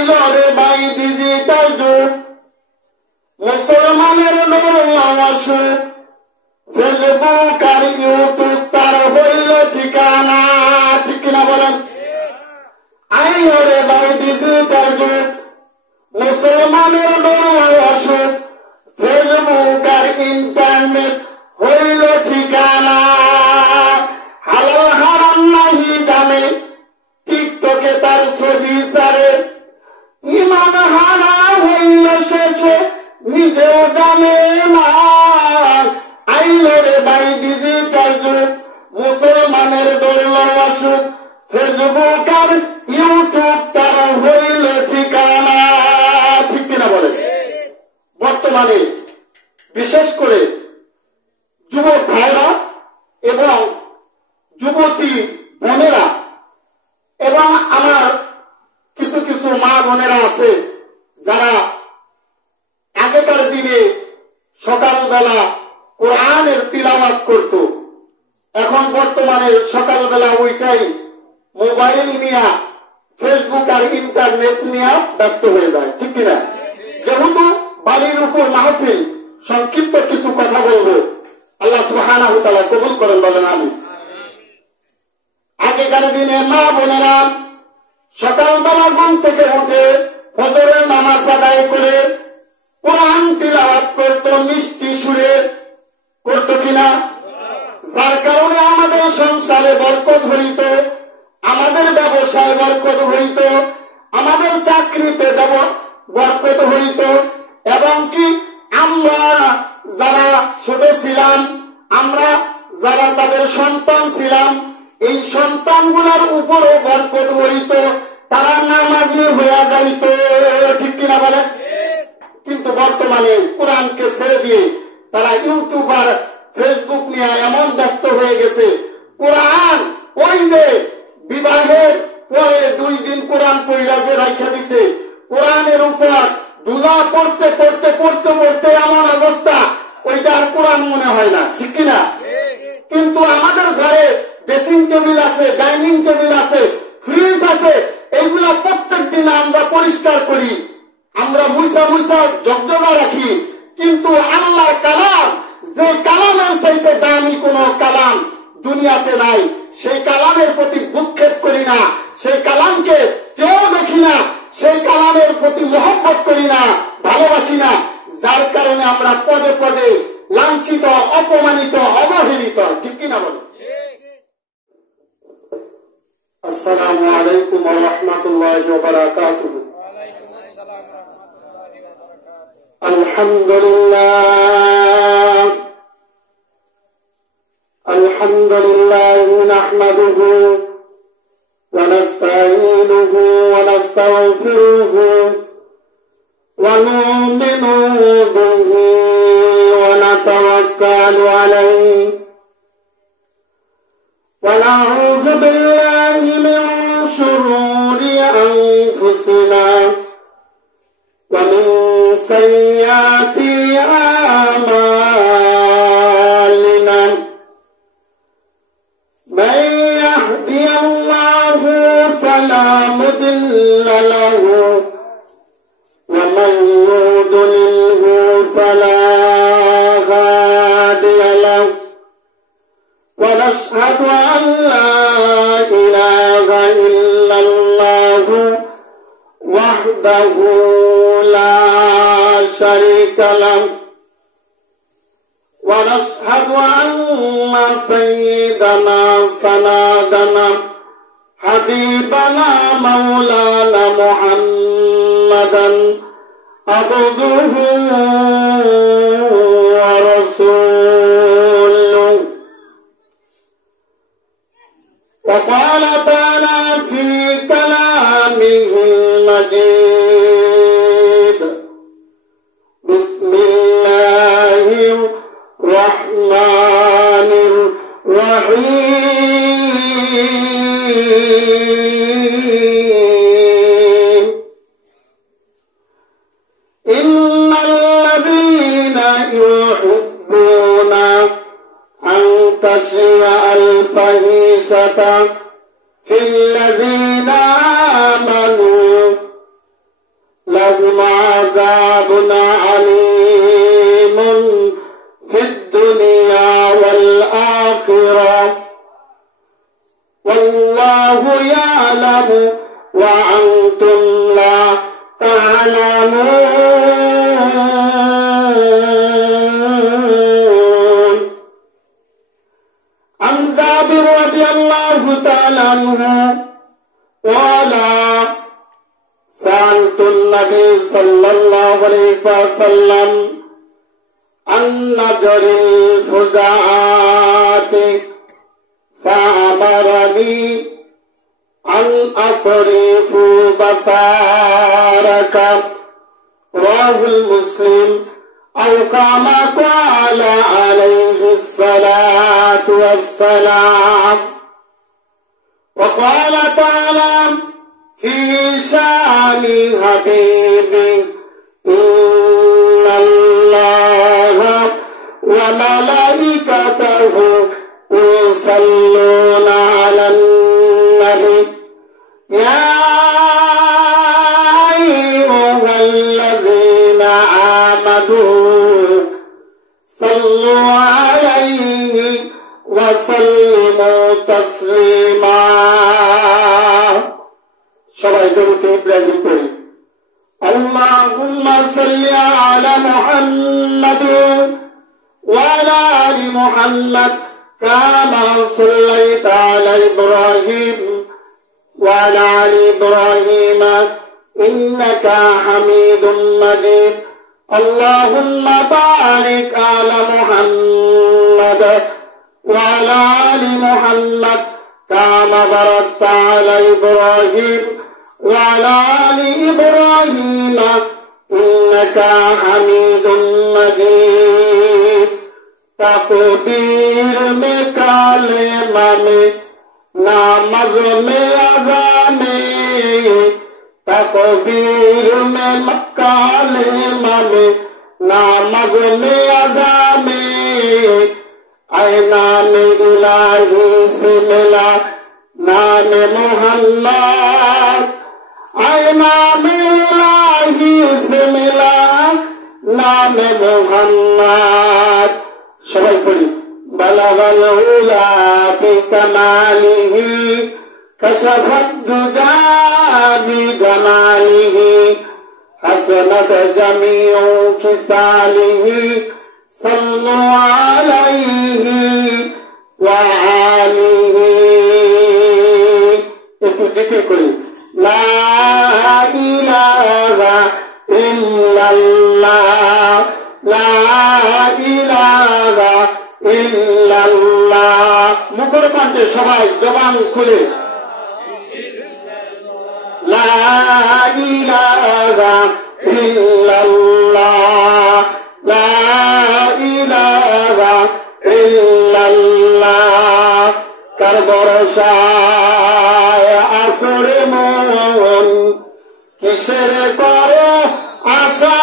আইলো রে ভাই ডিজিটাল যুগ, মুসলমানের নরমাসুক, ফেসবুক আর ইউটিউব তার হইল ঠিকানা। ঠিক কিনা বলেন? আইলো রে ভাই ডিজিটাল যুগ, মুসলমানের নরমাসুক, ফেসবুক আর ইন্টারনেট হইল ঠিকানা। হালাল হারাম নাহি জানে, টিকটকে তার ছবি সারে, ইমান হারা হইল শেষে নিজেও জানে না। আইলো রে ভাই ডিজিটাল যুগ, মুসলমানের দৌলম আসুক, ফেসবুক আর ইউটিউব তার হইল ঠিকানা। ঠিক কিনা বলে? বর্তমানে বিশেষ করে যুবক ভাইরা এবং যুবতী বোনেরা এবং আমার কিছু কিছু মা বোনেরা আছে যারা আগেকার দিনে সকালবেলা কোরআনের তিলাওয়াত করত, এখন বর্তমানে সকালবেলা ওইটাই মোবাইল নিয়ে ফেসবুক আর ইন্টারনেট নিয়ে ব্যস্ত হয়ে যায়। ঠিক কিনা? যেহেতু বালির উপর মাহফিল, সংক্ষিপ্ত কিছু কথা বলবো, আল্লাহ সুবহানাহু ওয়া তাআলা কবুল করেন, বলেন আমিন। আগেকার দিনে মা বোনেরা সকালবেলা ঘুম থেকে উঠে ফজরের নামাজ আদায় করে কোরআন তিলাওয়াত করত, মিষ্টি সুরে করত কিনা? যার কারণে আমাদের সংসারে বরকত হইত, আমাদের ব্যবসায় বরকত হইত, আমাদের চাকরিতে বরকত হইত, এবং কি আমরা যারা ছোট ছিলাম, আমরা যারা তাদের সন্তান ছিলাম, এই সন্তানগুলোর উপরও বরকত হইত, তারা নামাজি হইয়া যাইত। ঠিক কিনা বলে? কিন্তু বর্তমানে কোরআনকে ছেড়ে দিয়ে তারা ইউটিউব আর ফেসবুক নিয়ে এমন ব্যস্ত হয়ে গেছে, কোরআন ওই যে বিবাহের পরে 2 দিন কোরআন পড়া যে রাখা দিছে, কোরআনের উপর ধুলা পড়তে পড়তে পড়তে পড়তে এমন অবস্থা, ওইটা আর কোরআন মনে হয় না। ঠিক কিনা? কিন্তু আমাদের ঘরে ড্রেসিং টেবিল আছে, ডাইনিং টেবিল আছে, ফ্রিজ আছে, এইগুলা প্রত্যেক দিন আমরা পরিষ্কার করি, আমরা মুছা মুছা জগজগা রাখি, কিন্তু আল্লাহর কালাম, যে কালামের চাইতে দামি কোন কালাম দুনিয়াতে নাই, সেই কালামের প্রতি ভ্রুক্ষেপ করি না, সেই কালামকে চেয়েও দেখি না, সেই কালামের প্রতি মহব্বত করি না, ভালোবাসি না, যার কারণে আমরা পদে পদে লাঞ্ছিত, অপমানিত, অবহেলিত। ঠিক কিনা বলো? আসসালামু আলাইকুম ওয়া রাহমাতুল্লাহি ওয়া বারাকাতুহু। আলহামদুলিল্লাহ আলহামদুলিল্লাহ নাহমাদুহু ওয়া নাস্তাঈনুহু ওয়া নাস্তাগফিরুহু ওয়া নু'মিনু বিহি ওয়া নাতাওয়াক্কালু আলাইহি ওয়া নাউযু বিল্লাহি মিন শুরুরি আনফুসিনা ওয়া মিন সাইয়্যাতি আ'মালিনা। মান ইয়াহদিহিল্লাহু ফালা মুদিল্লা লাহু ওয়া মান ইউদ্লিলহু ফালা হাদিয়া লাহু। ونشهد أن لا إله إلا الله وحده لا شريك له ونشهد أن سيدنا سندنا حبيبنا مولانا محمدا عبده ورسوله. وقال تعالى في كلامه المجيد: بسم الله الرحمن الرحيم. إن الذين يحبون أن تشيع الفاحشة في الذين آمنوا وأنتم لا تعلمون. عن جابر رضي الله تعالى عنه قال سألت النبي صلى الله عليه وسلم عن نجر الفزاعات فأمرني أن أصرف بصارك رواه المسلم أو كما قال عليه الصلاة والسلام. وقال تعالى في شان حبيبه إن الله وملائكته يصلون على النبي يا أيها الذين آمنوا صلوا عليه وسلموا تسليما. সবাই দরুদ ইব্রাহিম পড়ি। আল্লাহুম্মা সাল্লি আলা মুহাম্মাদ ওয়া আলা আলি মুহাম্মাদ কামা সাল্লাইতা আলা ইব্রাহিম ওয়া আলা আলি ইব্রাহিম ইন্নাকা হামিদুম মাজিদ। আল্লাহুম্মা বারিক আলা মুহাম্মাদ ওয়া আলা আলি মুহাম্মাদ كما باركت على إبراهيم وعلى آل إبراهيم إنك حميد مجيد. تكبير में कलेमा में नमाज में अज़ान में तकबीर में कलेमा में नमाज में अज़ान में आए नाम इलाही से मिला नाम मोहम्मद आए नाम इलाही से मिला नाम मोहम्मद। সবাই পড়ি। বলগল উলা বিকমালিহি কশফত দুজা বিজমালিহি হাসনাত জামিউ খিসালিহি صلوا عليه وآله একটু জিকির করি। লা ইলাহা ইল্লাল্লাহ লা ইলাহা ইল্লাল্লাহ। মুখের কণ্ঠে সবাই জবান খুলে লা ইলাহা ইল্লাল্লাহ লা ইলাহা ইল্লাল্লাহ। কার ভরসায় আসরে মন কিসের করো আশা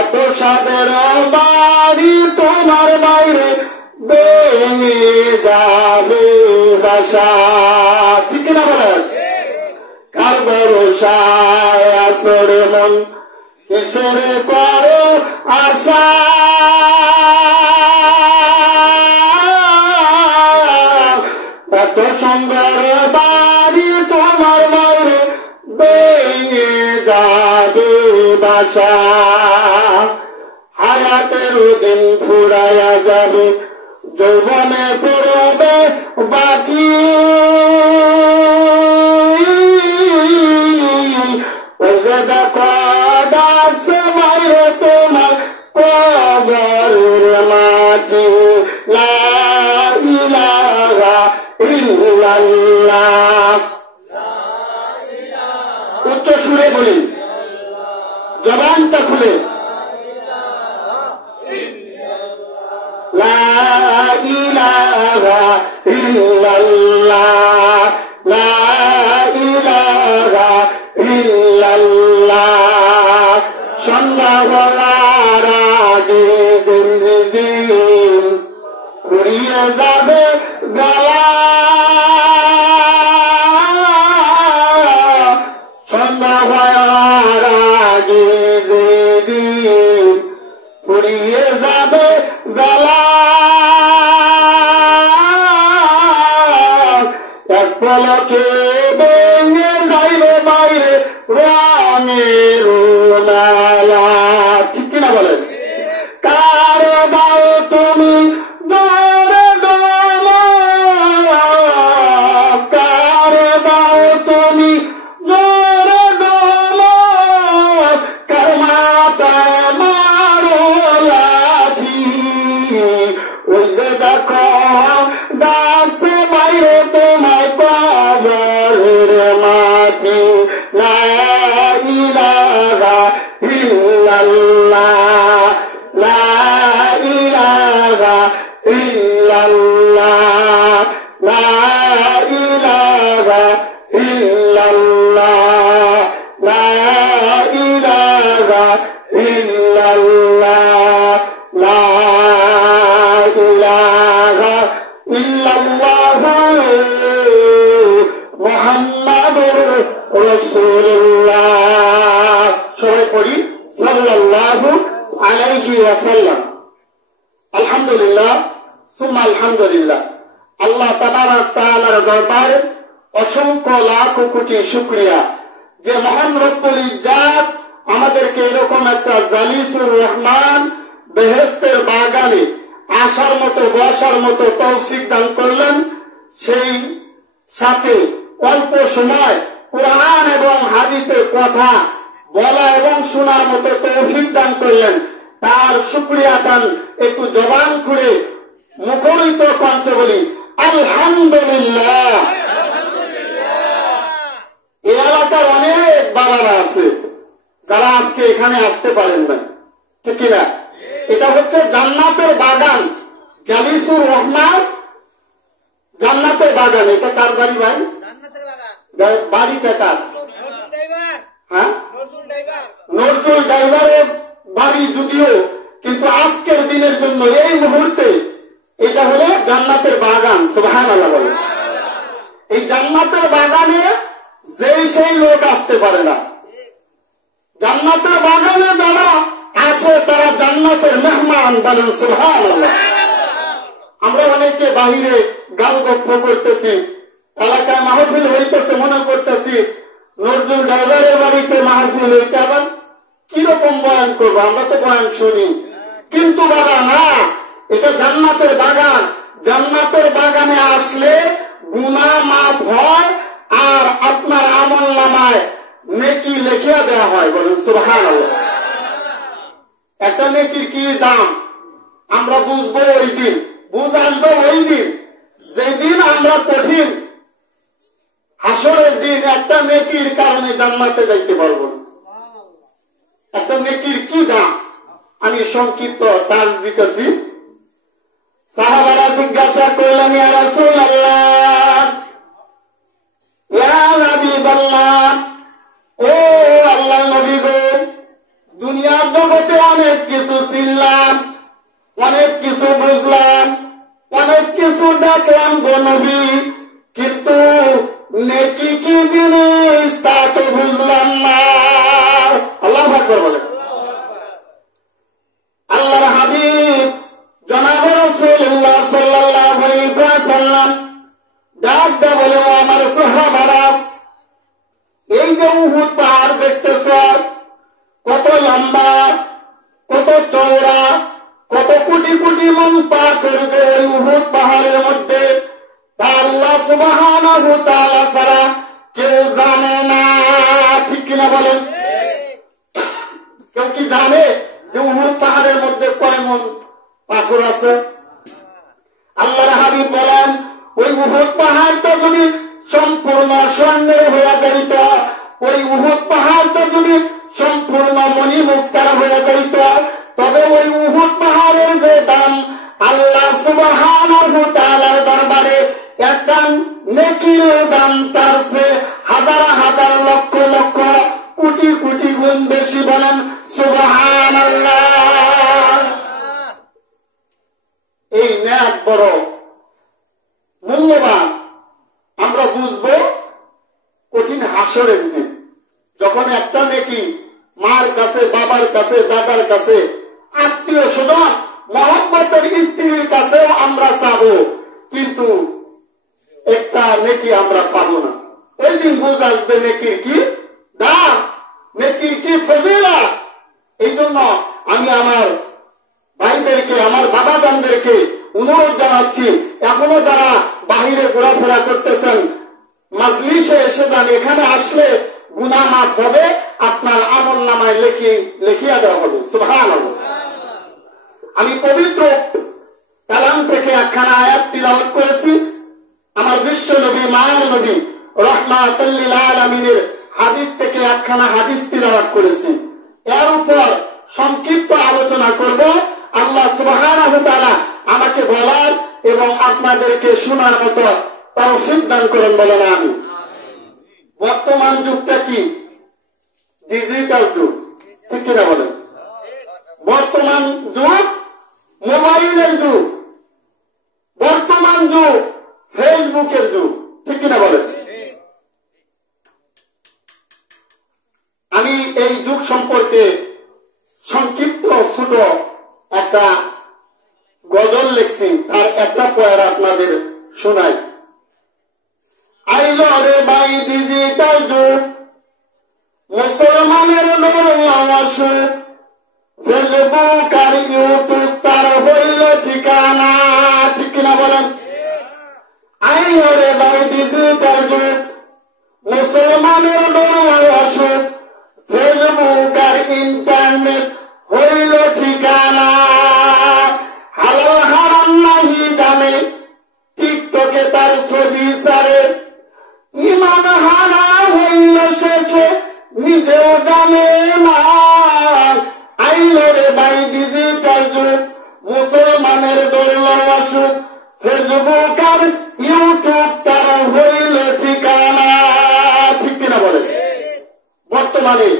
এত সাদের বাড়ি তোমার বাইরে ভেঙে যাবে বাসা। ঠিক না বলেন? কার ভরসায় আসরে মন কিসের করো আশা এত সুন্দর বাড়ি তোমার বাইরে ভেঙে যাবে বাসা। হায়াতের দিন ফুরাইয়া যাবে যৌবনে পড়বে বাকি দেখো ডাকছে মাইরে তোমার কবরের মাটি। লা ইলাহা ইল্লাল্লাহ। উচ্চ সুরে বলি, জবানটা খুলে লা ইলাহা ইল্লাল্লাহ লা ইলাহা ইল্লাল্লাহ। সন্ধ্যা হওয়ার আগে জিন্দেগি ফুরিয়ে যাবে বেলা সন্ধ্যা হওয়ার আগে যেদিন ফুরিয়ে যাবে বেলা পলকে ভেঙে যাইবে বাইরে রঙের মেলা। ঠিক কিনা বলেন? কার দাও তুমি দৌড়ে দোলা, কার দাও তুমি দৌড়ে দোলা, কার মাথায় মারো লাঠি। ওই যে দেখো ডাকছে বাইরে তোমায় কবরের মাটি। লা ইলাহা ইল্লাল্লাহ, লা ইলাহা ইল্লাল্লাহ, লা ইলাহা ইল্লাল্লাহ, লা ইলাহা ইল্লাল্লাহ, লা ইলাহা ইল্লাল্লাহু মুহাম্মাদুর রাসূলুল্লাহ। সবাই পড়ি সাল্লাল্লাহু আলাইহি ওয়াসাল্লাম। আলহামদুলিল্লাহ সুম্মা আলহামদুলিল্লাহ। আল্লাহ তাবারক তাআলার দরবারে অসংখ্য লাখ কোটি শুকরিয়া যে মহান রব্বুল ইজ্জাত আমাদেরকে এরকম একটা জালিসুর রহমান বেহেশতের বাগানে আসার মতো বসার মতো তৌফিক দান করলেন। সেই সাথে অল্প সময় কুরআন এবং হাদিসের কথা বলা এবং শোনার মতো তৌফিক দান করলেন। তার শুকরিয়া দান একটু জবান খুলে মুখরিত কণ্ঠে বলি আলহামদুলিল্লাহ। এই এলাকার অনেক বাবারা আছে যারা আজকে এখানে আসতে পারেন না, ঠিক কিনা? এটা হচ্ছে জান্নাতের বাগান, জালিসুর রহমান জান্নাতের বাগান। এটা কার বাড়ি ভাই? বাড়িটা কার? হ্যাঁ, নজরুল ড্রাইভারের বাড়ি যদিও, কিন্তু আজকের দিনের জন্য এই মুহূর্তে এটা হলো জান্নাতের বাগান। সুবহানাল্লাহ বলে। এই জান্নাতের বাগানে যেই সেই লোক আসতে পারে না। জান্নাতের বাগানে যারা আসে তারা জান্নাতের মেহমান বলেন সুবহানাল্লাহ। আমরা অনেকে বাহিরে গাল গপ্প করতেছি, এলাকায় মাহফিল হইতেছে, মনে করতেছি নজরুল ড্রাইভারের বাড়িতে মাহফিল হইতে, আবার কিরকম বয়ান করবো, আমরা তো বয়ান শুনি। কিন্তু বাবা না, এটা জান্নাতের বাগান। জান্নাতের বাগানে আসলে গুনাহ মাফ হয় আর আপনার আমল নামায় নেকি লিখিয়া দেওয়া হয়। বলেন সুবহানাল্লাহ। একটা নেকির কি দাম আমরা বুঝবো ওই দিন, বুঝ আসবো ওই দিন যেদিন আমরা কঠিন হাসরের দিন একটা নেকির কারণে জান্নাতে যাইতে পারবো না। একটা নেকির কি দাম আমি সংক্ষিপ্ত তার দিতেছি। সাহাবারা জিজ্ঞাসা করলেন, ইয়া রাসূলুল্লাহ, ইয়া হাবিবাল্লাহ, ও আল্লাহর নবী গো, দুনিয়ার জগতে অনেক কিছু চিনলাম, অনেক কিছু বুঝলাম, অনেক কিছু দেখলাম গো নবী, কিন্তু নেকি কি জিনিস তা তো বুঝলাম না। আল্লাহু আকবার বলেন। আল্লাহর হাবিব জনাব রাসূলুল্লাহ সাল্লাল্লাহু আলাইহি ওয়াসাল্লাম ডাক দে বলে, ও আমার সাহাবারা, এই যে উহুদ পাহাড় দেখতেছ, কত লম্বা, কত চওড়া, কত কোটি কোটি মন পাথর যে ওই উহুদ পাহাড়ের মধ্যে, তা আল্লাহ সুবহানাহু ওয়া তাআলা ছাড়া কেউ জানে না। ঠিক কিনা বলেন? কেউ কি জানে যে উহুদ পাহাড়ের মধ্যে কয় মন পাথর আছে? আল্লাহর হাবিব বলেন, ওই উহুদ পাহাড়টা যদি সম্পূর্ণ স্বর্ণের হয়ে যাইত, ওই উহুদ পাহাড়টা যদি সম্পূর্ণ মণিমুক্তার হয়ে যাইত, তবে ওই উহুদ পাহাড়ের যে দাম আল্লাহ সুবহানাহু ওয়া তাআলার দরবারে একটা নেকির দাম তার চেয়ে হাজার হাজার লক্ষ লক্ষ কোটি কোটি গুণ বেশি। বলেন সুবহানাল্লাহ। এই নেক বড় মূল্যবান। আমরা বুঝবো কঠিন হাসরের দিন, যখন একটা নেকি মার কাছে, বাবার কাছে, দাদার কাছে, আত্মীয় স্বজন, মহব্বতের স্ত্রীর কাছেও আমরা চাবো, কিন্তু একটা নেকি আমরা পাবো না। ওই দিন বুঝ আসবে নেকির কি দাম, নেকির কি ফজিলত। এই জন্য আমি আমার ভাইদেরকে, আমার বাবাজানদেরকে অনুরোধ জানাচ্ছি, এখনো যারা বাহিরে ঘোরাফেরা করতেছেন, মাজলিসে এসে যান। এখানে আসলে গুনাহ মাফ হবে, আপনার আমল নামায় লিখিয়া দেওয়া হবে। সুবহানাল্লাহ। আমি পবিত্র কালাম থেকে একখানা আয়াত তিলাওয়াত করেছি। আমার বিশ্ব নবী, মায়ার নবী রাহমাতুল লিল আলামিনের হাদিস থেকে একখানা হাদিস তিলাওয়াত করেছি। এর উপর সংক্ষিপ্ত আলোচনা করব। আল্লাহ সুবহানাহু ওয়া তাআলা আমাকে বলার এবং আপনাদেরকে শোনার মতো তৌফিক দান করেন, বলেন আমিন। বর্তমান যুগটা কি? ডিজিটাল যুগ, ঠিক কিনা বলেন? বর্তমান যুগ মোবাইলের যুগ, বর্তমান যুগ ফেসবুকের যুগ, ঠিক কিনা বলেন? আমি এই যুগ সম্পর্কে সংক্ষিপ্ত ছোট একটা গজল লিখছি, তার একটা পয়ের আপনাদের শোনাই। আইলো রে ভাই ডিজিটাল যুগ, মুসলমানের নরমাসুক, ফেসবুক আর ইউটিউব তার হইল ঠিকানা, ঠিক কিনা বলেন? আইলো রে ভাই ডিজিটাল যুগ, মুসলমানের নরমাসুক, ফেসবুক আর ইন্টারনেট হইল ঠিকানা। হালাল হারাম নাহি জানে, টিকটকে তার ছবি সারে, ইমান হারা হইল শেষে নিজেও জানে না। আইল রে ভাই ডিজিটাল যুগ, মুসলমানের দৌল আসুক, ফেসবুক আর ইউটিউব তার হইল ঠিকানা, ঠিক কিনা বলে? বর্তমানে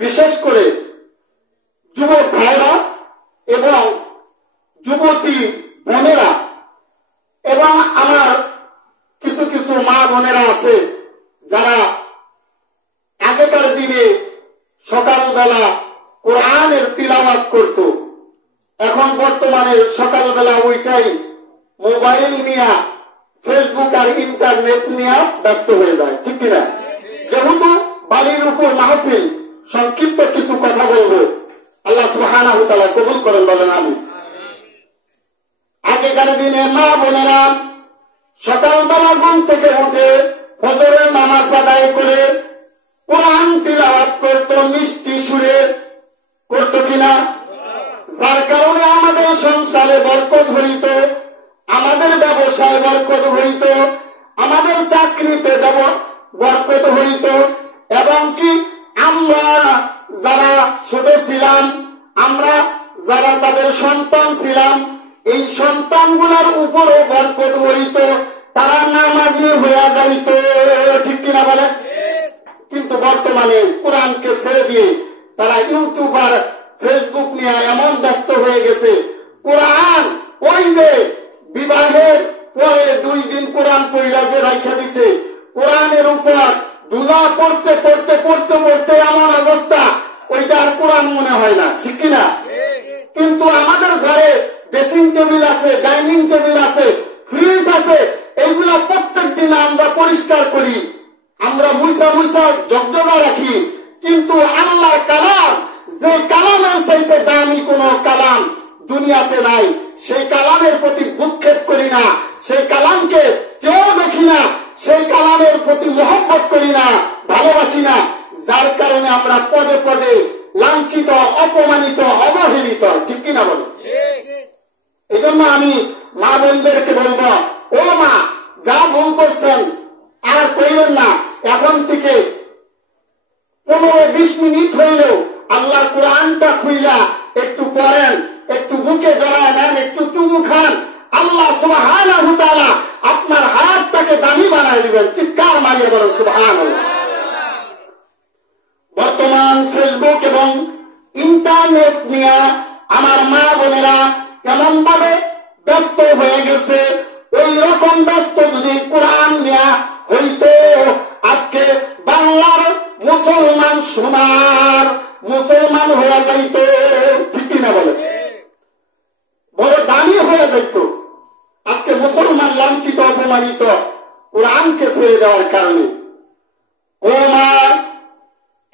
বিশেষ করে যুবক ভাইরা এবং যুবতী বোনেরা এবং আমার কিছু কিছু মা বোনেরা আছে যারা আগেকার দিনে সকালবেলা কোরআনের তিলাওয়াত করত, এখন বর্তমানে সকালবেলা ওইটাই মোবাইল নিয়ে ফেসবুক আর ইন্টারনেট নিয়ে ব্যস্ত হয়ে যায়, ঠিক কিনা? যেহেতু বাড়ির উপর মাহফিল, সংক্ষিপ্ত কিছু কথা বলবো। আল্লাহ সুবহানাহু ওয়া তাআলা কবুল করেন, বলেন আমিন। আগেকার দিনে মা বোনেরা সকালবেলা ঘুম থেকে উঠে ফজরের নামাজ আদায় করে কোরআন তিলাওয়াত করত, মিষ্টি সুরে করত কিনা? যার কারণে আমাদের সংসারে বরকত হইত, আমাদের ব্যবসায় বরকত হইত, আমাদের চাকরিতে বরকত হইত, এবং কি আমরা যারা ছোট ছিলাম, আমরা যারা তাদের সন্তান ছিলাম, এই সন্তানগুলোর উপরও বরকত হইত, তারা নামাজি হয়ে যাইত, ঠিক কিনা বলে? কিন্তু বর্তমানে কোরআনকে ছেড়ে দিয়ে তারা ইউটিউব আর ফেসবুক নিয়ে এমন ব্যস্ত হয়ে গেছে। কোরআন ওই যে বিবাহের পরে 2 দিন কোরআন পড়া যে রাখা দিছে, কোরআনের উপর ধুলা পড়তে পড়তে পড়তে পড়তে এমন অবস্থা, ওইটা আর কোরআন মনে হয় না, ঠিক কিনা? কিন্তু আমাদের ঘরে ড্রেসিং টেবিল আছে, ডাইনিং টেবিল আছে, ফ্রিজ আছে, এইগুলা প্রত্যেক দিন আমরা পরিষ্কার করি, আমরা মুছা মুছা জগজগা রাখি। কিন্তু আল্লাহর কালাম, যে কালামের চাইতে দামি কোন কালাম দুনিয়াতে নাই, সেই কালামের প্রতি ভ্রুক্ষেপ করি না, সেই কালামকে চেয়েও দেখি না, সেই কালামের প্রতি মহব্বত করি না, ভালোবাসি না, যার কারণে আমরা পদে পদে লাঞ্ছিত, অপমানিত, অবহেলিত, ঠিক কিনা বলো? এই জন্য আমি মা বোনদেরকে বলবো, ও মা, যা ভুল করছেন আর কইলেন না, এখন থেকে 15-20 মিনিট হইলেও আল্লাহর কোরআনটা খুইলা একটু পড়েন, একটু বুকে জড়ায় নেন, একটু চুমু খান, আল্লাহ সুবহানাহু ওয়া তাআলা আপনার হায়াতটাকে দামি বানায় দিবেন। চিৎকার মারিয়ে বলেন সুবহানাল্লাহ। বর্তমান ফেসবুক এবং ইন্টারনেট নিয়ে আমার মা বোনেরা কেমন ভাবে ব্যস্ত হয়ে গেছে, ওই রকম ব্যস্ত যদি কোরআন নিয়ে হইতো, আজকে বাংলার মুসলমান সোনার মুসলমান হয়ে যাইত, ঠিক কিনা বলে? বড় দামি হয়ে যাইত। আজকে মুসলমান লাঞ্ছিত, অপমানিত, কোরআনকে ছেড়ে দেওয়ার কারণে। ও মা,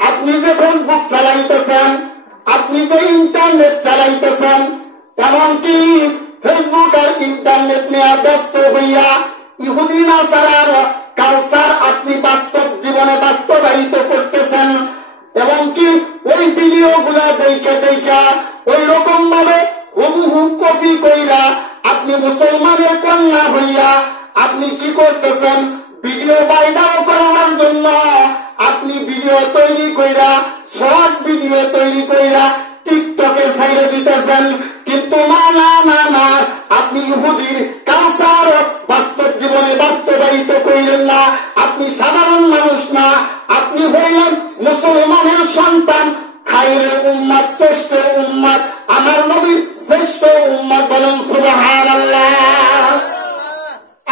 আপনি যে ফেসবুক চালাইতেছেন, আপনি যে ইন্টারনেট চালাইতেছেন, এমনকি ফেসবুক আর ইন্টারনেট নিয়ে ব্যস্ত হইয়া ইহুদি নাসারার কালচার আপনি বাস্তব জীবনে বাস্তবায়িত করতেছেন, এমনকি ওই ভিডিও গুলা দেখা ওই রকম ভাবে হুবহু কপি কইরা আপনি মুসলমানের কন্যা হইয়া আপনি কি করতেছেন, ভিডিও ভাইরাল করার জন্য আপনি ভিডিও তৈরি কইরা, শর্ট ভিডিও তৈরি কইরা টিকটকে ছাইড়ে দিতেছেন। কিন্তু না, আপনি ইহুদির কালচার বাস্তব জীবনে বাস্তবায়িত করিলেন না। আপনি সাধারণ মানুষ না, আপনি হইলেন মুসলমানের সন্তান, খাইরে উম্মাত, শ্রেষ্ঠ উম্মাত, আমার নবীর শ্রেষ্ঠ উম্মাত। বলেন সুবহানাল্লাহ।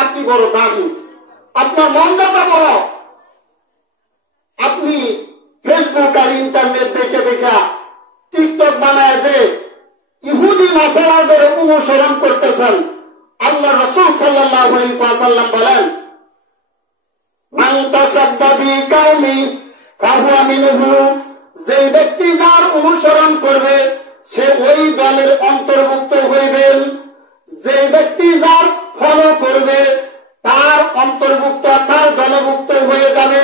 আপনি বড় দামি, আপনার মর্যাদা বড়। আপনি ফেসবুক আর ইন্টারনেট দেখা টিকটক বানায় যে ইহুদি নাসারাদের অনুসরণ করতেছেন। আল্লাহ রাসূল সাল্লাল্লাহু আলাইহি ওয়াসাল্লাম বলেন, মান তাশাব্বা বিকাউমি ফাহুয়া মিনহু, যে ব্যক্তি যার অনুসরণ করবে সে ওই দলের অন্তর্ভুক্ত হইবেন। যে ব্যক্তি যার ফলো করবে তার অন্তর্ভুক্ত, তার দলভুক্ত হয়ে যাবে।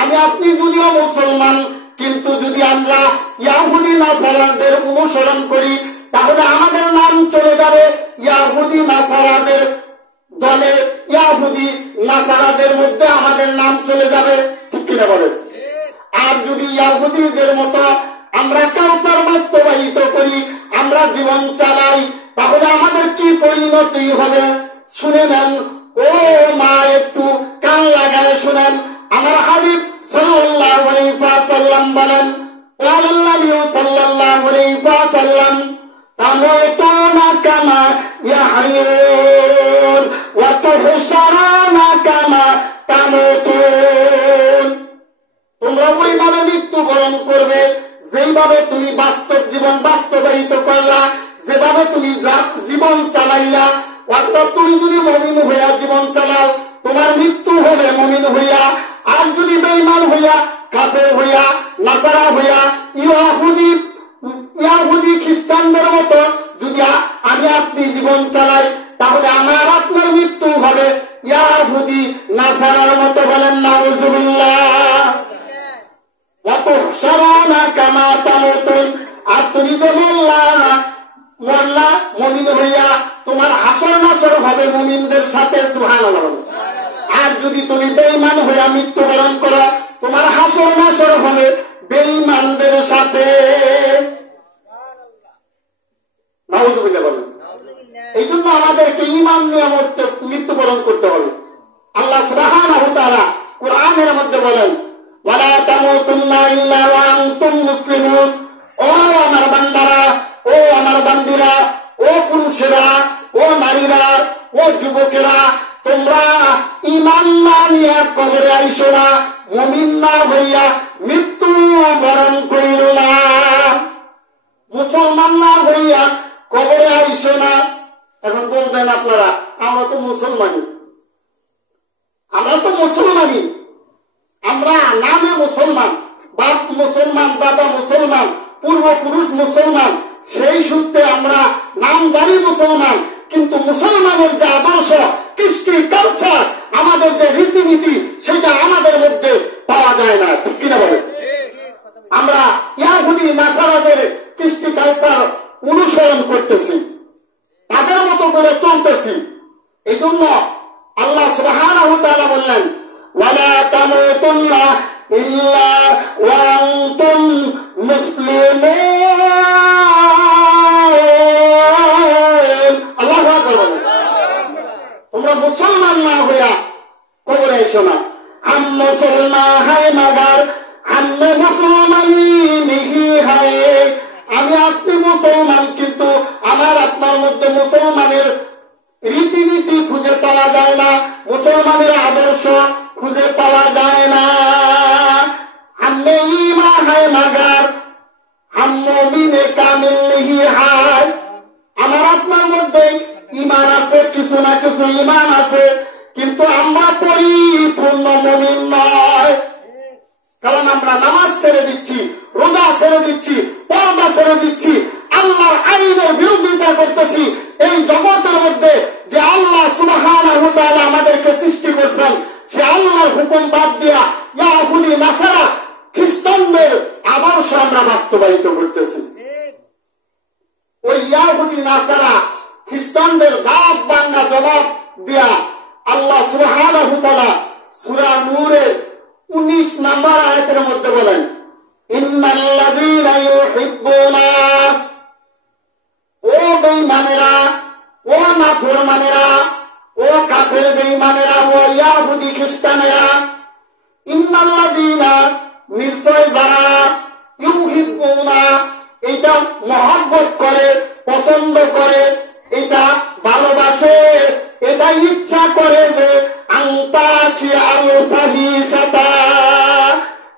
আমি আপনি যদিও মুসলমান, কিন্তু যদি আমরা ইহুদি নাসারাদের অনুসরণ করি তাহলে আমাদের নাম চলে যাবে ইহুদি নাসারাদের দলে, ইহুদি নাসারাদের মধ্যে আমাদের নাম চলে যাবে। ঠিক কিনা বলেন? আর যদি ইহুদিদের মতো আমরা কালচার বাস্তবায়িত করি, আমরা জীবন চালাই, তাহলে আমাদের কি পরিণতি হবে শুনে নেন। ও মা, একটু কান লাগায় শুনেন। আমার হাবিব সাল্লাল্লাহু আলাইহি ওয়াসাল্লাম বলেন, ক্বালা নবী সাল্লাল্লাহু আলাইহি ওয়াসাল্লাম, তামুতুনা কামা ইয়াহয়ুন ওয়া তুহশারুনা কামা তামুতুন। তোমরা ওইভাবে মৃত্যুবরণ করবে যেইভাবে তুমি বাস্তব জীবন বাস্তবায়িত করলা, যেভাবে তুমি জীবন চালাইলা। অর্থাৎ তুমি যদি মুমিন হইয়া জীবন চালাও, তোমার মৃত্যু হবে মুমিন হইয়া। আর যদি বেঈমান হইয়া, কাফের হইয়া, নাসারা হইয়া, ইহুদি খ্রিস্টানদের মতো যদি আমি আপনি জীবন চালাই, তাহলে আমার আপনার মৃত্যু হবে ইহুদি নাসারার মতো। বলেন নাউযুবিল্লাহ। আর তুমি যে মরলা মুমিন হইয়া, তোমার হাসর নাসর হবে মুমিনদের সাথে। সুবহানাল্লাহ। আর যদি তুমি বেঈমান হইয়া মৃত্যুবরণ করো, তোমার হাসর নাসর হবে বেঈমানদের সাথে। নাউযুবিল্লাহ বলেন। এই জন্য আমাদেরকে ঈমান নিয়ে মৃত্যুবরণ করতে হবে। আল্লাহ সুবহানাহু ওয়া তাআলা কোরআনের মধ্যে বলেন, ওয়ালা তামুতুন্না ইল্লা ওয়া আনতুম মুসলিমুন। ও আমার বান্দারা, ও আমার বান্দিরা, ও পুরুষেরা, ও নারীরা, ও যুবকেরা, তোমরা ঈমান না নিয়ে কবরে আইসো না, মুমিন না হইয়া মৃত্যু বরণ করিল না। মুসলমান না হইয়া কবরে আইসো না। এখন বলবেন আপনারা, আমরা তো মুসলমানই, আমরা নামে মুসলমান, বাপ মুসলমান, দাদা মুসলমান, পূর্বপুরুষ মুসলমান, সেই সূত্রে আমরা নামদারি মুসলমান। কিন্তু মুসলমানের যে আদর্শ, কৃষ্টি, কালচার, আমাদের যে রীতিনীতি, সেটা আমাদের মধ্যে পাওয়া যায় না। ঠিক কিনা বলেন? আমরা ইহুদি নাসারাদের কৃষ্টি কালচার অনুসরণ করতেছি, তাদের মতো করে চলতেছি। এই জন্য আল্লাহ সুবহানাহু ওয়া তাআলা বললেন, ওয়ালা তামুতুন্না ইল্লা ওয়া আনতুম মুসলিমুন। আল্লাহু আকবার। তোমরা মুসলমান না হইয়া কবরে আইসো না। हम मुसलमान है मगर हमने मुसलमानी नहीं है। আমি আপনি মুসলমান, কিন্তু আমার আপনার মধ্যে মুসলমানের রীতিনীতি খুঁজে পাওয়া যায় না, মুসলমানের আদর্শ খুঁজে পাওয়া যায় না। हमने ईमान है मगर हम मोमिन कामिल नहीं है। আমার আপনার মধ্যে ঈমান আছে, কিছু না কিছু ঈমান আছে, কিন্তু আমরা পড়ি মুমিন নয়। কারণ আমরা নামাজ ছেড়ে দিচ্ছি, রোজা ছেড়ে দিচ্ছি, পর্দা ছেড়ে দিচ্ছি, আল্লাহর আইনের বিরোধিতা করতেছি। এই জগতের মধ্যে যে আল্লাহ সুবহানাহু ওয়া তাআলা আমাদেরকে সৃষ্টি করেছেন, সে আল্লাহর হুকুম বাদ দিয়া ইহুদি নাসারা খ্রিস্টানদের আদর্শ আমরা বাস্তবায়িত করতেছি। ওই ইহুদি নাসারা খ্রিস্টানদের দাঁত ভাঙা জবাব দিয়া আল্লাহ সুবহানাহু ওয়া তাআলা সূরা নূরের 19 নম্বর আয়াতের মধ্যে বলেন, ইন্নাল্লাযীনা ইউহিব্বুনা, ও বেঈমানেরা, ও নাফরমানেরা, ও কাফের বেঈমানেরা, ও ইহুদি খ্রিস্টানেরা, ইন্নাল্লাযীনা, নিশ্চয় যারা, ইউহিব্বুনা, এটা মহব্বত করে, পছন্দ করে, এটা ভালোবাসে, এটা ইচ্ছা করে যে আনতাশিয়াল ফাহিশাতা,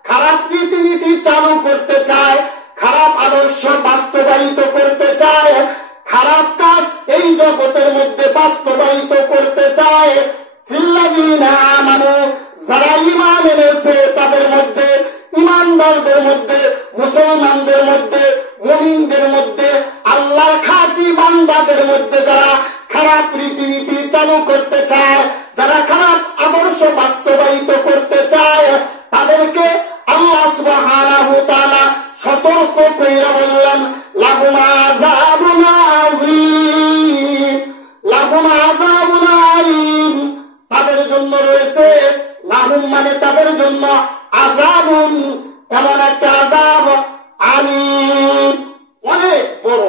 খারাপ রীতিনীতি চালু করতে চায়, খারাপ আদর্শ বাস্তবায়িত করতে চায়, খারাপ কাজ এই জগতের মধ্যে বাস্তবায়িত করতে চায়। ফিল্লাযীনা আমানু, যারা ঈমান এনেছে তাদের মধ্যে, ঈমানদারদের মধ্যে, মুসলমানদের মধ্যে, মুমিনদের মধ্যে, আল্লাহর খাঁটি বান্দাদের মধ্যে যারা খারাপ রীতিনীতি চালু করতে চায়, যারা খারাপ আদর্শ বাস্তবায়িত করতে চায়, তাদেরকে আল্লাহ সুবহানাহু ওয়া তাআলা সতর্ক কইরা বললেন, লাহুম আযাবুন আযীম, লাহুম আযাবুন আলীম, তাদের জন্য রয়েছে, লাহুম মানে তাদের জন্য, আযাবুন এমন একটা আযাব, আলীম অনেক বড়,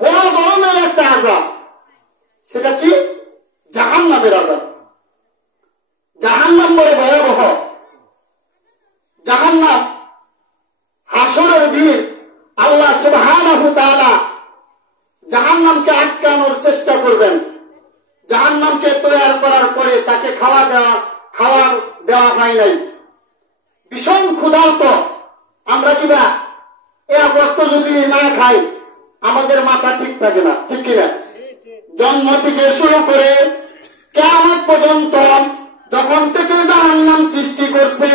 বড় ধরনের একটা আযাব। সেটা কি? জাহান্নামের আযাব। জাহান্নাম বড় ভয়াবহ। জাহান্নাম হাসরের দিন আল্লাহ সুবহানাহু ওয়া তাআলা জাহান্নামকে আটকানোর চেষ্টা করবেন। জাহান্নামকে তৈরি করার পরে তাকে খাওয়া দেওয়া হয় নাই। ভীষণ ক্ষুধার্ত। আমরা কিবা এ বস্তু যদি না খাই আমাদের মাথা ঠিক থাকে না, ঠিক কিনা? জন্ম থেকে শুরু করে কিয়ামত পর্যন্ত যখন থেকে জাহান্নাম সৃষ্টি করছে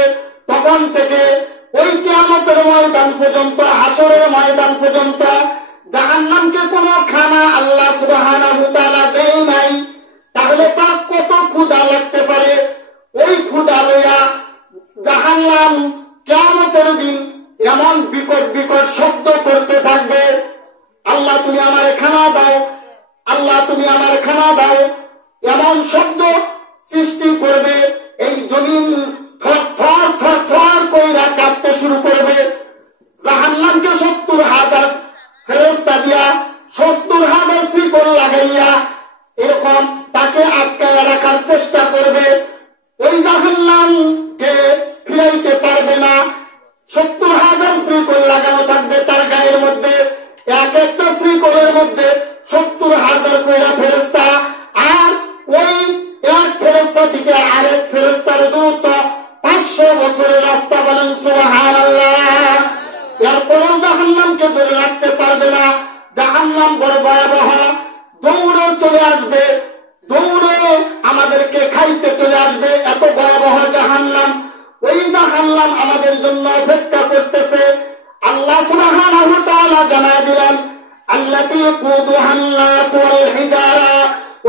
তখন থেকে ওই কিয়ামতের ময়দান পর্যন্ত, হাসরের ময়দান পর্যন্ত জাহান্নামকে কোনো খানা আল্লাহ সুবহানাহু ওয়া তাআলা দেয় নাই। তাহলে তার কত ক্ষুধা লাগতে পারে? ওই ক্ষুধা লইয়া জাহান্নাম কিয়ামতের দিন এমন বিকট বিকট শব্দ করতে থাকবে, আল্লাহ তুমি আমারে খানা দাও, আল্লাহ তুমি আমারে খানা দাও, এমন শব্দ সৃষ্টি করবে। এই জমিন থর থর থর থর কইরা কাঁপতে শুরু করবে। জাহান্নামকে 70,000 ফেরেশতা দিয়া, 70,000 শিকল লাগাইয়া এরকম তাকে আটকায় রাখার চেষ্টা করবে। ওই জাহান্নামকে ফিরাইতে পারবে না। 70,000 শিকল লাগানো থাকবে তার গায়ের মধ্যে। এক একটা শিকলের মধ্যে 70,000 কইরা ফেরেশতা। আর ওই এক ফেরেশতা থেকে আরেক ফেরেশতার দূরত্ব 500 বছরের রাস্তা। বলেন সুবহানাল্লাহ। এরপরেও জাহান্নামকে ধরে রাখতে পারবে না। জাহান্নাম বড় ভয়াবহ। দৌড়ে চলে আসবে, দৌড়ে আমাদেরকে খাইতে চলে আসবে। এত ভয়াবহ জাহান্নাম। ওই জাহান্নাম আমাদের জন্য অপেক্ষা করতেছে। আল্লাহ সুবহানাহু ওয়া তাআলা জানায় দিলেন, আল্লাতী ইয়াকুদুহান নাস ওয়াল হিজারা,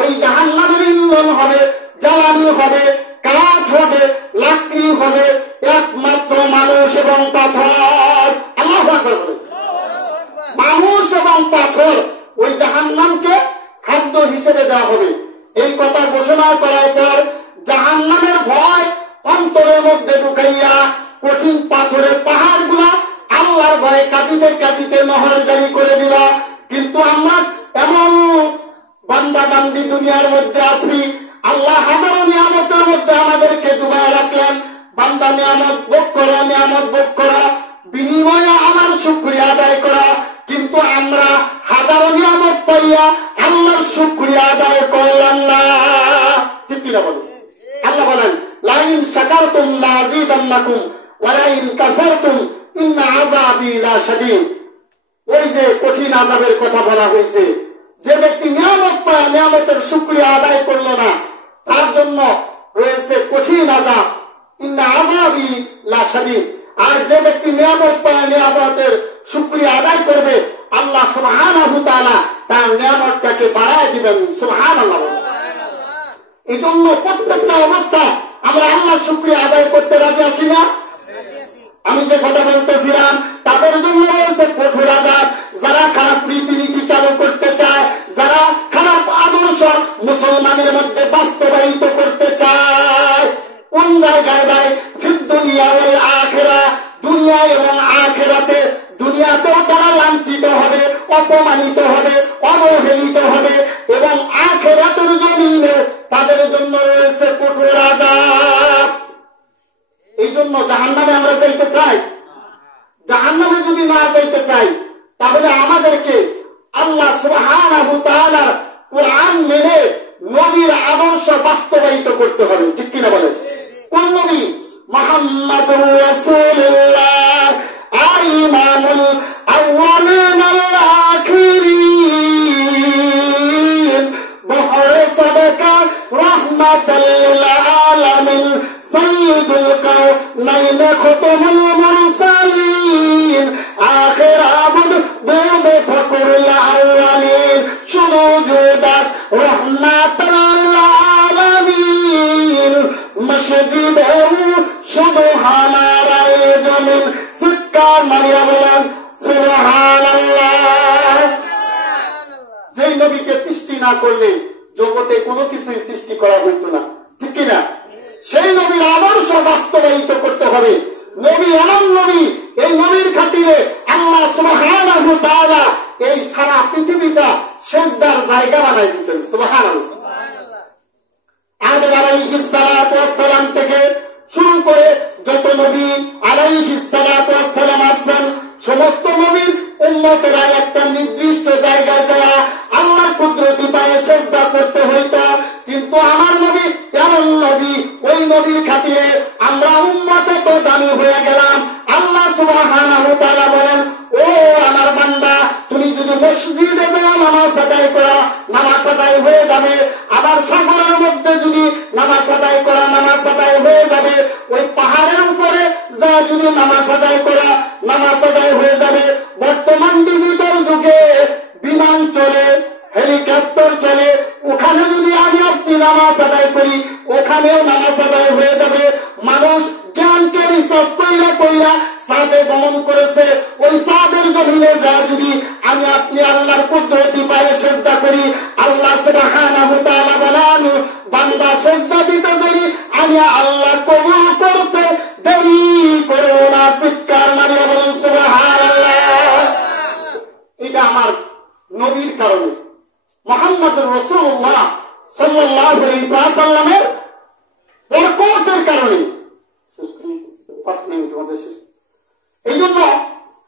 ওই জাহান্নামের ইন্ধন হবে, জ্বালানি হবে, কাঠ হবে, লাকড়ি হবে, একমাত্র মানুষ এবং পাথর। আল্লাহু আকবার বলেন। মানুষ এবং পাথর ওই জাহান্নামকে খাদ্য হিসেবে দেওয়া হবে। এই কথা ঘোষণা করার পর জাহান্নামের ভয় অন্তরের মধ্যে ঢুকাইয়া কঠিন পাথরের পাহাড় গুলা আল্লাহর ভয়ে কাঁদিতে কাঁদিতে নহর জারি করে দিবা। কিন্তু আমরা এমন বান্দা বান্দি দুনিয়ার মধ্যে আছি, আল্লাহ হাজারো নিয়ামতের মধ্যে আমাদেরকে ডুবায় রাখলেন। বান্দা নিয়ামত ভোগ করা, নিয়ামত ভোগ করা, বিনিময়ে আমার শুকরিয়া আদায় করা। কিন্তু আমরা হাজারো নিয়ামত পাইয়া আল্লাহর শুকরিয়া আদায় করলাম না। ঠিক কিনা বলুন? আল্লাহ বলেন, লাইন শাকারতুম লাযীদান্নাকুম ওয়া লাইন কাফারতুম ইন্না আযাবি লাশাদীদ। ওই যে কঠিন আযাবের কথা বলা হয়েছে, যে ব্যক্তি নিয়ামত পায় নিয়ামতের শুকরিয়া আদায় করলো না, তার জন্য রয়েছে আশাবী। আর যে ব্যক্তি নিয়ামত পায় নিয়ামতের শুকরিয়া আদায় করবে, আল্লাহ সুবহানাহু ওয়া তাআলা তার নিয়ামতটাকে বাড়ায় দিবেন। সুবহানাল্লাহ। এই জন্য প্রত্যেকটা অবস্থা আমরা আল্লাহর শুকরিয়া আদায় করতে রাজি আছি না? আমি যে কথা বলতেছিলাম, তাদের জন্য রয়েছে কঠোর আযাব। যারা খারাপ রীতিনীতি চালু করতে চায়, যারা খারাপ আদর্শ মুসলমানের মধ্যে বাস্তবায়িত করতে চায়, কোন জায়গায় ভাই? ফিদ দুনিয়া ওয়াল আখিরা, দুনিয়া এবং আখিরাতে। দুনিয়াতেও তারা লাঞ্ছিত হবে, অপমানিত হবে, অবহেলিত হবে, এবং আখিরাতের জমিনে তাদের জন্য রয়েছে কঠোর আযাব। এই জন্য জাহান্নামে আমরা যাইতে চাই? জাহান্নামে যদি না যাইতে চাই, তাহলে আমাদেরকে আল্লাহ সুবহানাহু ওয়া তাআলার কোরআন মেনে নবীর আদর্শ বাস্তবায়িত করতে হবে। ঠিক কিনা বলেন? কোন নবী? মুহাম্মাদুর রাসূলুল্লাহ, ইমামুল আউয়ালিন ওয়াল আখিরিন, বহরে সাদাকা রাহমাতাল লিল আলামিন, সাইয়্যিদুল কাওনাইন খাতামুল মুরসালিন, আখির আবদ বুদ ফকরুল আউয়ালিন, সুজুদাত রাহমাতাল লিল আলামিন, মসজিদেও শুধু হামারা জমিন। চিৎকার মারিয়া বলেন সুবহানাল্লাহ। যেই নবীকে সৃষ্টি না করলে জগতে কোনো কিছুই সৃষ্টি করা হইতো না। ঠিক কিনা? সেই নবীর আদর্শ বাস্তবায়িত করতে হবে। নবী এমন নবী, এই নবীর খাতিরে আল্লাহ সুবহানাহু ওয়া তাআলা এই সারা পৃথিবীটা সিজদার জায়গা বানাই দিয়েছেন। সুবহানাল্লাহ। আদম আলাইহিস সালাতু ওয়াস সালাম থেকে শুরু করে যত নবী আলাইহিস সালাতু ওয়াস সালাম আসেন, সমস্ত নবীর উম্মতেরা একটা নির্দিষ্ট জায়গায় যারা আল্লাহর কুদরতি পায়ে সিজদা করতে হইতো। কিন্তু আমার নবী এমন নবী, ওই নবীর খাতিরে আমরা উম্মতে তো দামি হয়ে গেলাম। আল্লাহ সুবহানাহু ওয়া তাআলা বলেন, ও আমার বান্দা, তুমি যদি মসজিদে যাও নামাজ আদায় করো, নামাজ আদায় হয়ে যাবে। আবার সাগরের মধ্যে যদি নামাজ আদায় করা, নামাজ আদায় হয়ে যাবে। ওই পাহাড়ের উপরে যা যদি নামাজ আদায় করা, নামাজ আদায় হয়ে যাবে। বর্তমান ডিজিটাল যুগে বিমান চলে, হেলিকপ্টার চলে, ওখানে যদি আমি আপনি নামাজ আদায় করি, ওখানেও নামাজ আদায় হয়ে যাবে। মানুষ জ্ঞানকে রিসার্চ কইরা কইরা সাদে গমন করেছে। ওই সাদের জমিনে যা যদি আমি আপনি আল্লাহর কুদরতি পায়ে সিজদা করি, আল্লাহ সুবহানাহু ওয়া তাআলা বলেন, বান্দা সিজদা দিতে দেরি, আমি আল্লাহ কবুল করতে দেরি করব না। চিৎকার মারিয়া বলেন সুবহানাল্লাহ। এটা আমার নবীর কারণে, মুহাম্মদুর রাসূলুল্লাহ সাল্লাল্লাহু আলাইহি ওয়াসাল্লামের বরকতের কারণে। 5 মিনিট মধ্যে শেষ। এই জন্য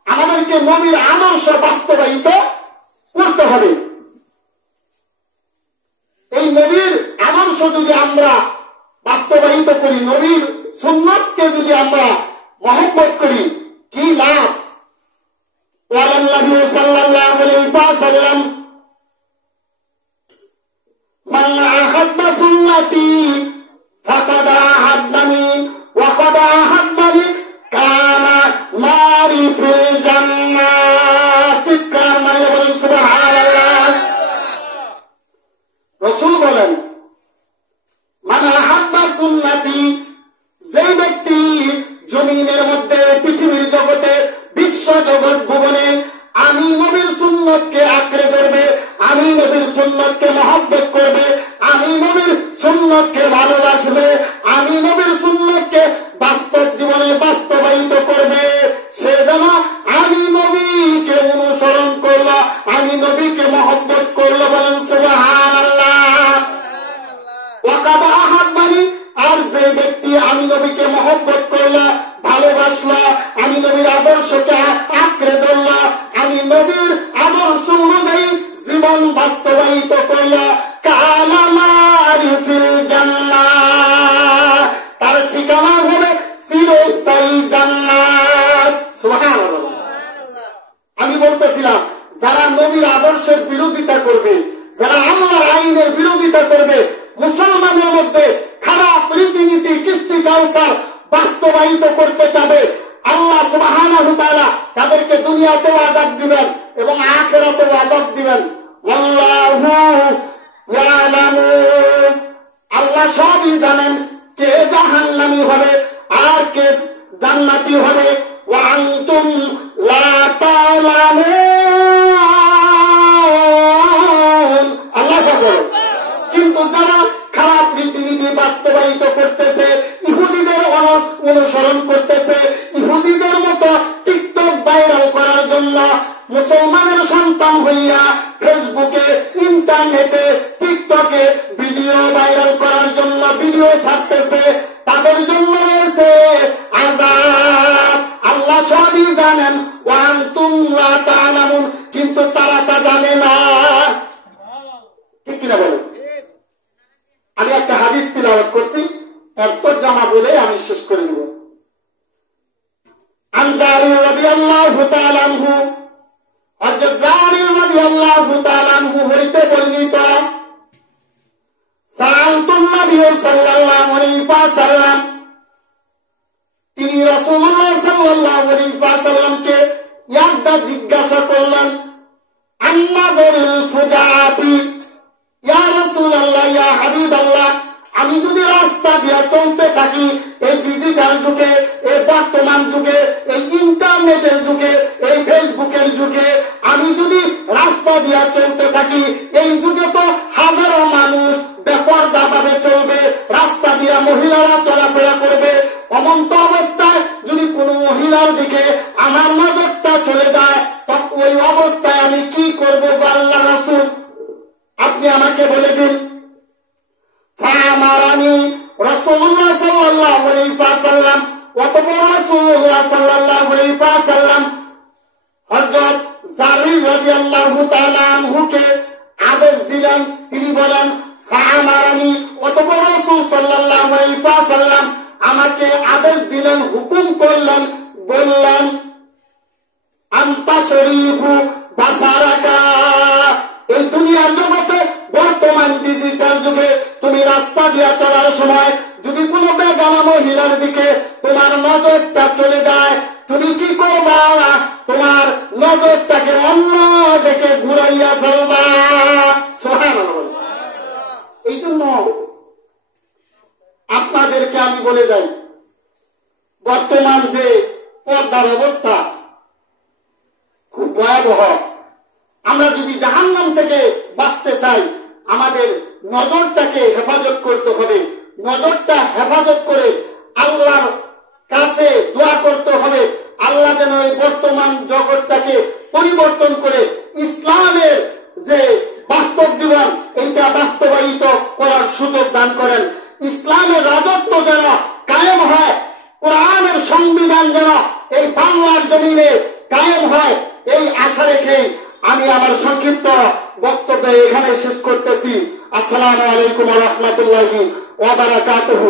আমাদেরকে নবীর আদর্শ বাস্তবায়িত করতে হবে। এই নবীর আদর্শ যদি আমরা বাস্তবায়িত করি, নবীর সুন্নাতকে যদি আমরা মহব্বত করি, কি লাভ? ওয়ালান নবী সাল্লাল্লাহু আলাইহি ওয়াসাল্লাম, মান আহাব্বা সুন্নতি ফাকাদ আহাব্বানি ওয়া কাদ আহাব্বানি কামা মারি ফিল জান্নাহ। চিৎকার মারিয়া বলেন সুবহানাল্লাহ। রাসূল বলেন, মান আহাব্বা সুন্নতি, যে ব্যক্তি জমিনের মধ্যে, পৃথিবীর জগতে, বিশ্ব জগৎ ভুবনে আমি নবীর সুন্নতকে আঁকড়ে ধরবে, আমি নবীর সুন্নতকে মহব্বত করবে, আমি নবীর সুন্নতকে ভালোবাসবে, আমি নবীর সুন্নতকে বাস্তব জীবনে বাস্তবায়িত করবে, সে যেন আমি নবীকে অনুসরণ করলো, আমি নবীকে মহব্বত করলো। বলেন সুবহানাল্লাহ। ওয়া কাদ আহাব্বানি, আর যে ব্যক্তি আমি নবীকে মহব্বত করলো, ভালোবাসলো, আমি নবীর আদর্শকে আঁকড়ে ধরলো, আমি নবীর আদর্শ অনুযায়ী জীবন বাস্তবায়িত করলো, কালা মারি ফিল জান্নাহ, তার ঠিকানা হবে চিরস্থায়ী জান্নাত। সুবহানাল্লাহ। আমি বলতেছিলাম, যারা নবীর আদর্শের বিরোধিতা করবে, যারা বাস্তবায়িত করতে চাবে আল্লাহ সুবহানাহু ওয়া তাআলা তাদেরকে দুনিয়াতেও আযাব দিবেন এবং আখিরাতেও আযাব দিবেন। আল্লাহু ইয়ালামু, আল্লাহ সবই জানেন কে জাহান্নামী হবে আর কে জান্নাতি হবে। ওয়া আনতুম লা তা'লামুন, আল্লাহ বলেন। কিন্তু যারা খারাপ রীতিনীতি বাস্তবায়িত করতেছে, ইহুদিদের অনুসরণ করতেছে, ইহুদিদের মতো টিকটক ভাইরাল করার জন্য মুসলমানের সন্তান হইয়া ফেসবুকে, ইন্টারনেটে, টিকটকে ভিডিও ভাইরাল করার জন্য ভিডিও ছাড়তেছে, তাদের জন্য রয়েছে আযাব। আল্লাহ সবই জানেন। ওয়া আনতুম লা তা'লামুন, কিন্তু তারা তা জানে না। ঠিক কিনা বলেন? আমি একটা হাদিস তিলাওয়াত করছি, এর তরজমা বলে আমি শেষ করে দেব। আন জারির রাদিয়াল্লাহু তাআলা আনহু, হযরত জারির রাদিয়াল্লাহু তাআলা আনহু হইতে বর্ণিত, সাআলতুন নবী সাল্লাল্লাহু আলাইহি ওয়াসাল্লাম, তিনি রাসূলুল্লাহ সাল্লাল্লাহু আলাইহি ওয়াসাল্লামকে একটা জিজ্ঞাসা করলেন, আন-নাযরুল ফুজাতি, ইয়া রাসূলুল্লাহ, ইয়া হাবিবাল্লাহ, আমি যদি রাস্তা দিয়ে চলতে থাকি এই ডিজিটাল যুগে, এই বর্তমান যুগে, এই ইন্টারনেটের যুগে, এই ফেসবুকের যুগে আমি যদি রাস্তা দিয়ে চলতে থাকি, এই যুগে তো হাজারো মানুষ বেপরদা ভাবে চলবে, রাস্তা দিয়ে মহিলারা চলাফেরা করবে। অমন্ত অবস্থায় যদি কোনো মহিলার দিকে আমার নজরটা চলে যায়, তখন ওই অবস্থায় আমি কি করবো আল্লাহ রাসূল, আপনি আমাকে বলে দিন। ফামারানি রাসূলুল্লাহ সাল্লাল্লাহু আলাইহি ওয়াসাল্লাম, অতঃপর রাসূলুল্লাহ সাল্লাল্লাহু আলাইহি ওয়াসাল্লাম হযরত জারির রাদিয়াল্লাহু তাআলা আনহুকে আদেশ দিলেন। তিনি বলেন, ফামারানি, অতঃপর রাসূল সাল্লাল্লাহু আলাইহি ওয়াসাল্লাম আমাকে আদেশ দিলেন, হুকুম করলেন, বললেন, আনতা শরীফু বাসারাকা, এই দুনিয়ার জগতে বর্তমান ডিজিটাল যুগে তুমি রাস্তা দিয়ে চলার সময় যদি কোনো বেগানা মহিলার দিকে তোমার নজরটা চলে যায়, তুমি কি করবা? তোমার নজরটাকে অন্য দিকে ঘুরাইয়া ফেলবা। সুবহানাল্লাহ। এই জন্য আপনাদেরকে আমি বলে যাই, বর্তমান যে পর্দার অবস্থা খুব ভয়াবহ। আমরা যদি জাহান্নাম থেকে বাঁচতে চাই, আমাদের নজরটাকে হেফাজত করতে হবে। নজরটা হেফাজত করে আল্লাহর কাছে দোয়া করতে হবে, আল্লাহ যেন এই বর্তমান জগৎটাকে পরিবর্তন করে ইসলামের যে বাস্তব জীবন, এইটা বাস্তবায়িত করার সুযোগ দান করেন। ইসলামের রাজত্ব যেন কায়েম হয়, কোরআনের সংবিধান যেন এই বাংলার জমিনে কায়েম হয়, এই আশা রেখে আমি আমার সংক্ষিপ্ত বক্তব্য এখানে শেষ করতেছি। আসসালামু আলাইকুম ওয়া রাহমাতুল্লাহি ওয়া বারাকাতুহু।